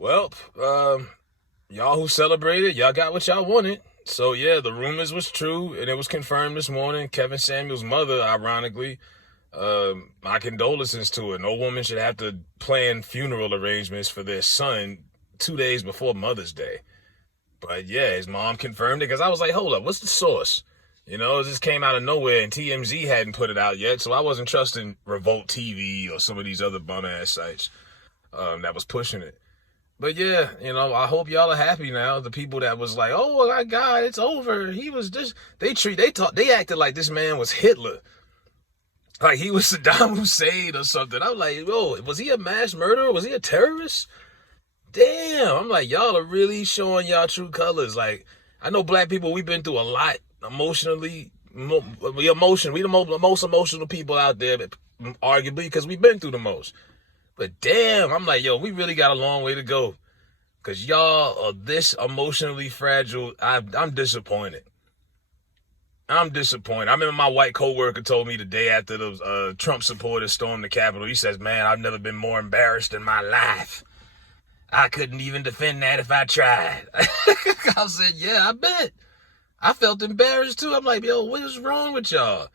Well, y'all who celebrated, y'all got what y'all wanted. So yeah, the rumors was true, and it was confirmed this morning. Kevin Samuel's mother, ironically, my condolences to her. No woman should have to plan funeral arrangements for their son 2 days before Mother's Day. But yeah, his mom confirmed it because I was like, hold up, what's the source? It just came out of nowhere, and TMZ hadn't put it out yet, so I wasn't trusting Revolt TV or some of these other bum ass sites that was pushing it. But yeah, I hope y'all are happy now. The people that was like, "Oh my God, it's over." He was just they acted like this man was Hitler, like he was Saddam Hussein or something. I'm like, "Whoa, was he a mass murderer? Was he a terrorist?" Damn, I'm like, y'all are really showing y'all true colors. Like, I know black people, we've been through a lot emotionally. We the most emotional people out there, arguably, because we've been through the most. But damn, I'm like, yo, we really got a long way to go. Because y'all are this emotionally fragile. I'm disappointed. I'm disappointed. I remember my white coworker told me the day after the Trump supporters stormed the Capitol, he says, man, I've never been more embarrassed in my life. I couldn't even defend that if I tried. I said, yeah, I bet. I felt embarrassed too. I'm like, yo, what is wrong with y'all?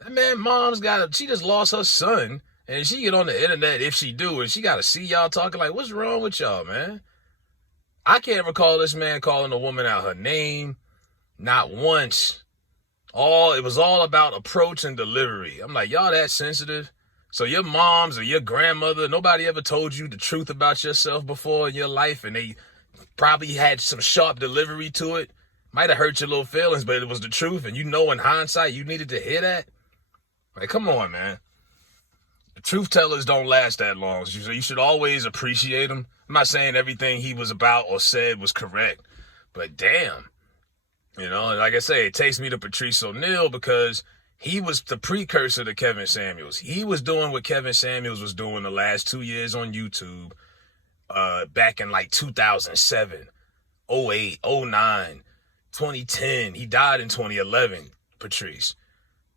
That man, she just lost her son. And she get on the internet, if she do, and she got to see y'all talking like, what's wrong with y'all, man? I can't recall this man calling a woman out her name, not once. It was all about approach and delivery. I'm like, y'all that sensitive? So your moms or your grandmother, nobody ever told you the truth about yourself before in your life, and they probably had some sharp delivery to it. Might have hurt your little feelings, but it was the truth, and in hindsight, you needed to hear that? Like, come on, man. The truth tellers don't last that long, so you should always appreciate them. I'm not saying everything he was about or said was correct, but damn. And like I say, it takes me to Patrice O'Neal because he was the precursor to Kevin Samuels. He was doing what Kevin Samuels was doing the last 2 years on YouTube back in like 2007, 08, 09, 2010. He died in 2011, Patrice.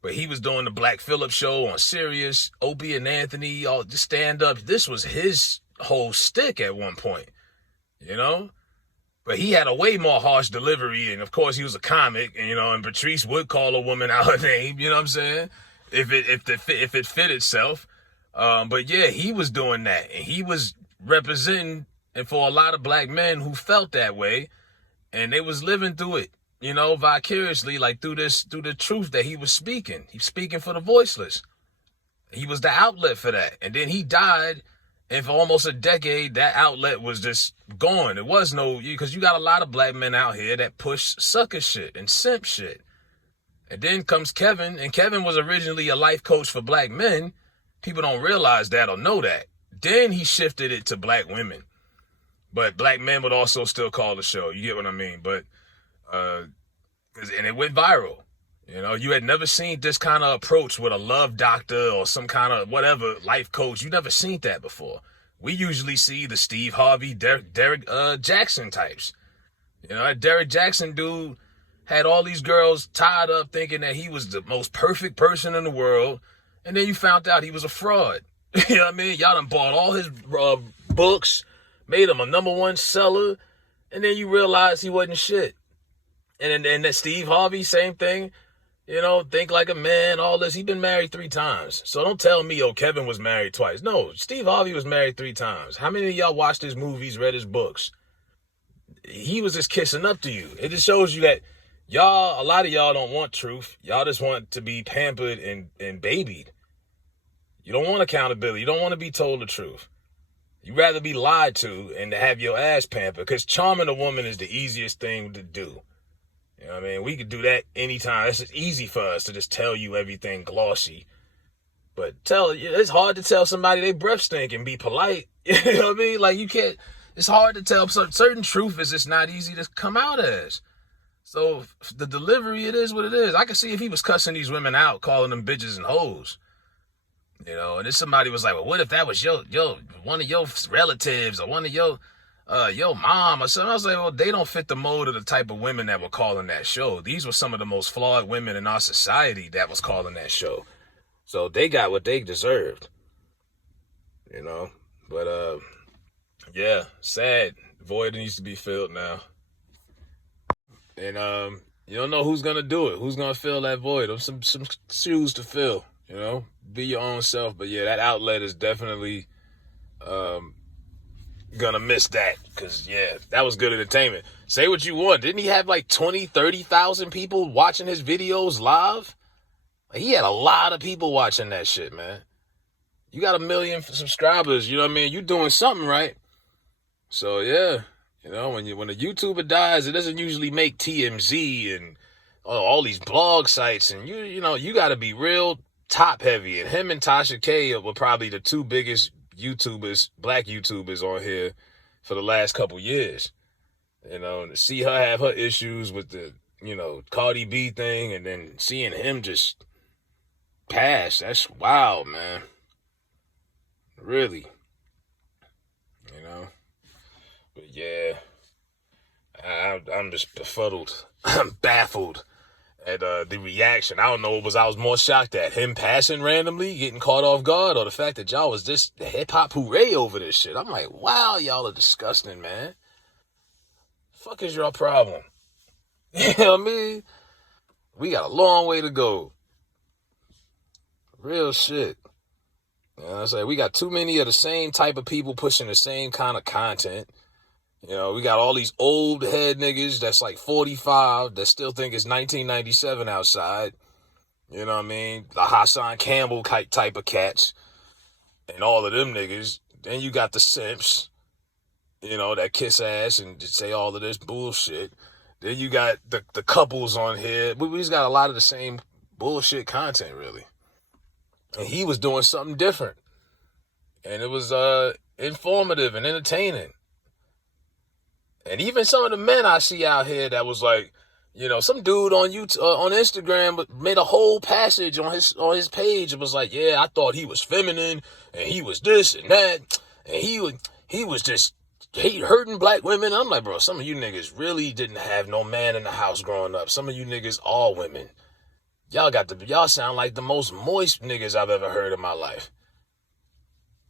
But he was doing the Black Phillip show on Sirius, Opie and Anthony, all just stand up. This was his whole stick at one point, you know? But he had a way more harsh delivery, and of course he was a comic, and Patrice would call a woman out her name, you know what I'm saying? If it fit itself. But yeah, he was doing that, and he was representing, and for a lot of black men who felt that way, and they was living through it, vicariously, like through the truth that he was speaking. He's speaking for the voiceless. He was the outlet for that. And then he died, and for almost a decade, that outlet was just gone. It was because you got a lot of black men out here that push sucker shit and simp shit. And then comes Kevin, and Kevin was originally a life coach for black men. People don't realize that or know that. Then he shifted it to black women. But black men would also still call the show. You get what I mean? But and it went viral. You had never seen this kind of approach with a love doctor or some kind of whatever life coach. You never seen that before. We usually see the Steve Harvey, Derek Jackson types. That Derek Jackson dude had all these girls tied up thinking that he was the most perfect person in the world. And then you found out he was a fraud. You know what I mean? Y'all done bought all his books, made him a #1 seller, and then you realize he wasn't shit. And that Steve Harvey, same thing. Think like a man, all this. He's been married 3 times. So don't tell me, Kevin was married twice. No, Steve Harvey was married 3 times. How many of y'all watched his movies, read his books? He was just kissing up to you. It just shows you that a lot of y'all don't want truth. Y'all just want to be pampered and babied. You don't want accountability. You don't want to be told the truth. You'd rather be lied to and to have your ass pampered, because charming a woman is the easiest thing to do. You know what I mean? We could do that anytime. It's just easy for us to just tell you everything glossy. But it's hard to tell somebody they breath stink and be polite. You know what I mean? Like, you can't, it's hard to tell. Certain truth is just not easy to come out as. So the delivery, it is what it is. I can see if he was cussing these women out, calling them bitches and hoes. And then somebody was like, well, what if that was one of your relatives or one of your mom or something? I was like, well, they don't fit the mold of the type of women that were calling that show. These were some of the most flawed women in our society that was calling that show. So they got what they deserved, But Yeah, sad. Void needs to be filled now. And you don't know who's gonna do it. Who's gonna fill that void? There's some shoes to fill. You know, be your own self. But yeah, that outlet is definitely um gonna miss that, because yeah, that was good entertainment. Say what you want, didn't he have like 20-30,000 people watching his videos live? Like, he had a lot of people watching that shit, man. You got 1 million subscribers, you know what I mean? You doing something right. So yeah, you know, when a YouTuber dies, it doesn't usually make TMZ and all these blog sites, and you know, you got to be real top heavy. And him and Tasha K were probably the two biggest YouTubers, black YouTubers on here for the last couple years. You know, to see her have her issues with the, you know, Cardi B thing, and then seeing him just pass, that's wild, man. Really. You know? But yeah, I'm just befuddled. I'm baffled at the reaction. I don't know what I was more shocked at. Him passing randomly, getting caught off guard, or the fact that y'all was just hip-hop hooray over this shit. I'm like, wow, y'all are disgusting, man. Fuck is your problem? You know what I mean? We got a long way to go. Real shit. You know what I'm saying? We got too many of the same type of people pushing the same kind of content. You know, we got all these old head niggas that's like 45 that still think it's 1997 outside. You know what I mean? The Hassan Campbell type of cats and all of them niggas. Then you got the simps, you know, that kiss ass and just say all of this bullshit. Then you got the couples on here. We just got a lot of the same bullshit content, really. And he was doing something different. And it was informative and entertaining. And even some of the men I see out here that was like, you know, some dude on YouTube, on Instagram made a whole passage on his page. It was like, yeah, I thought he was feminine and he was this and that, and he was just hurting black women. I'm like, bro, some of you niggas really didn't have no man in the house growing up. Some of you niggas all women. Y'all sound like the most moist niggas I've ever heard in my life.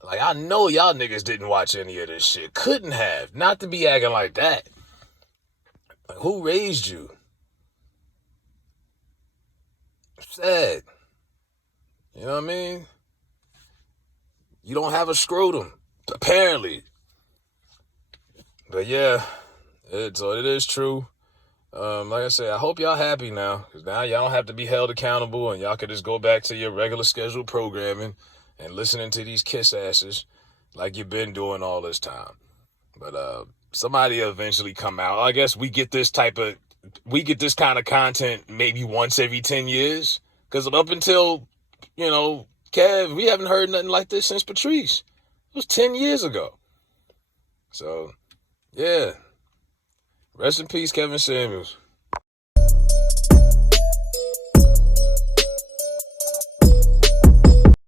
Like, I know y'all niggas didn't watch any of this shit. Couldn't have. Not to be acting like that. Like, who raised you? Sad. You know what I mean? You don't have a scrotum, apparently. But yeah, it is true. Like I said, I hope y'all happy now, because now y'all don't have to be held accountable, and y'all can just go back to your regular scheduled programming and listening to these kiss asses like you've been doing all this time. But somebody will eventually come out. I guess we get this kind of content maybe once every 10 years. Because up until, you know, Kev, we haven't heard nothing like this since Patrice. It was 10 years ago. So, yeah. Rest in peace, Kevin Samuels.